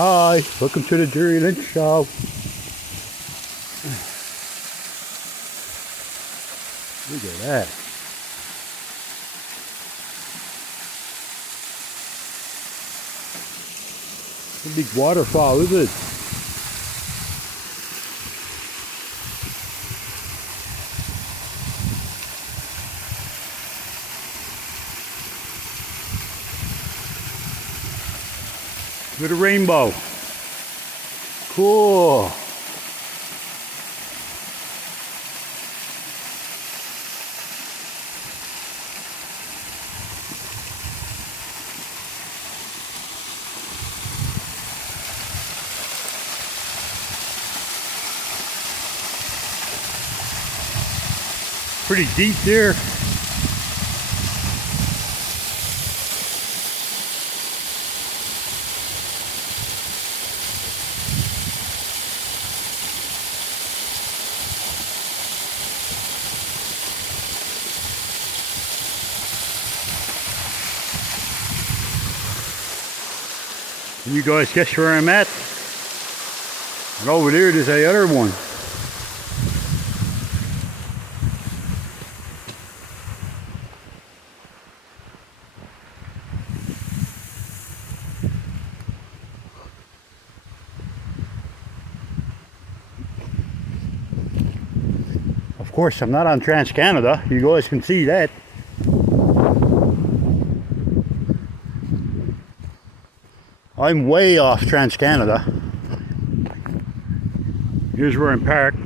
Hi, welcome to the Jerry Lynch Show. Look at that. A big waterfall, isn't it? With a rainbow. Cool. Pretty deep there. Can you guys guess where I'm at? And over there's the other one. Of course, I'm not on Trans-Canada. You guys can see that. I'm way off Trans-Canada. Here's where I'm parked.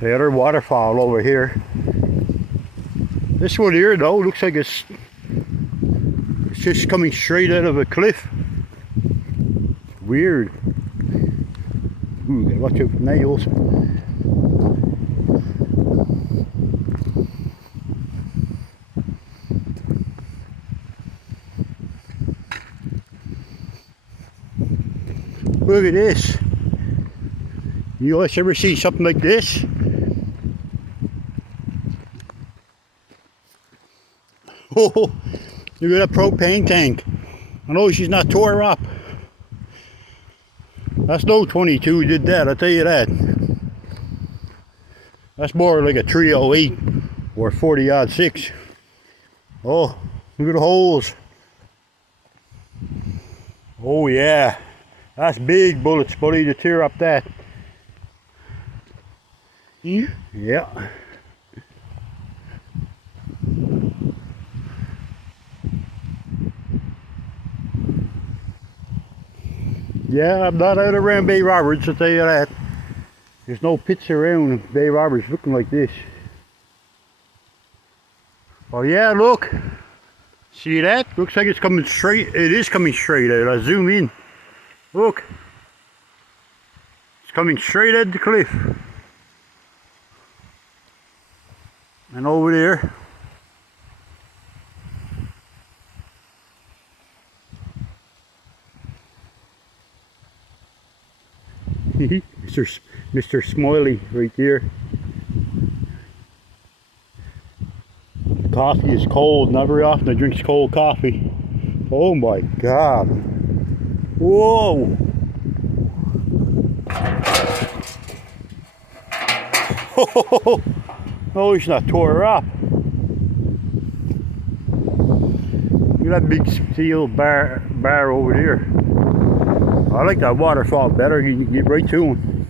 The other waterfall over here. This one here though looks like it's just coming straight out of a cliff. Weird. Ooh, gotta watch out for nails. Look at this. You guys ever see something like this? Oh, look at that propane tank. I know she's not tore up. That's no 22 did that, I'll tell you that. That's more like a 308 or 40-06. Oh, look at the holes. Oh yeah. That's big bullets, buddy, to tear up that. Yeah. Yeah, I'm not out around Bay Roberts, I'll tell you that. There's no pits around Bay Roberts looking like this. Oh yeah, look. See that? Looks like it's coming straight. It is coming straight out. I zoom in. Look, it's coming straight at the cliff. And over there, Mr. Smiley right there. The coffee is cold. Not very often I drink cold coffee. Oh my God. Whoa! Oh, he's not tore up. Look at that big steel bar over there. I like that waterfall better. You can get right to him.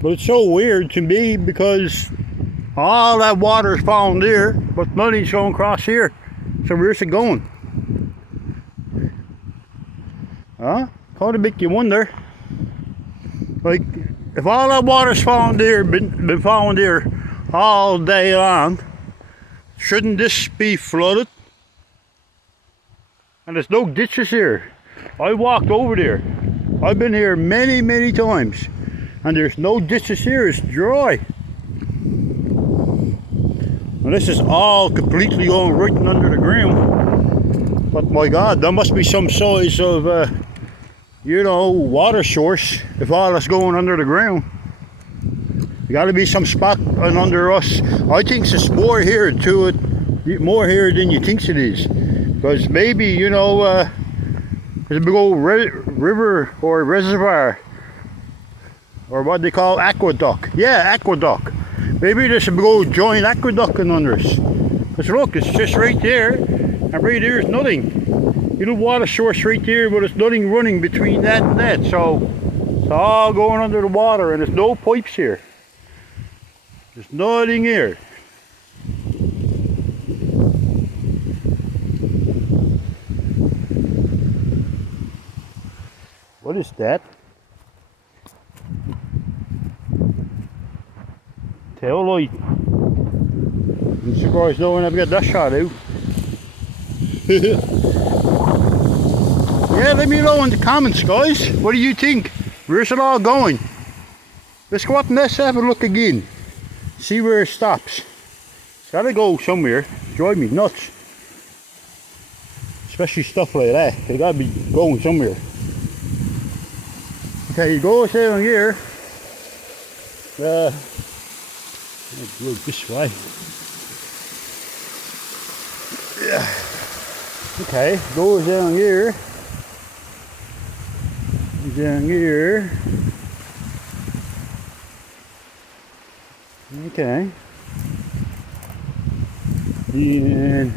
But it's so weird to me because all that water's falling there, but money's going across here. So where's it going? Huh? Kind of make you wonder. Like, if all that water's falling there, been falling there all day long, shouldn't this be flooded? And there's no ditches here. I walked over there. I've been here many, many times. And there's no ditches here, it's dry. And this is all completely going right under the ground. But my God, there must be some size of, water source if all that's going under the ground. There got to be some spot under us. I think there's more here to it, more here than you think it is. Because maybe, you know, there's a big old river or reservoir, or what they call aqueduct. Yeah, aqueduct. Maybe there's a big old joint aqueduct in under us. Because look, it's just right there, and right there is nothing. You know, water source right there, but there's nothing running between that and that. So it's all going under the water, and there's no pipes here. There's nothing here. What is that? Tail light. I'm surprised no one ever got that shot out. Yeah, let me know in the comments, guys. What do you think? Where's it all going? Let's go up and let's have a look again. See where it stops. It's gotta go somewhere. Drive me nuts. Especially stuff like that. They gotta be going somewhere. Okay, it goes down here. Let's go this way. Yeah. Okay, goes down here. Down here. Okay. And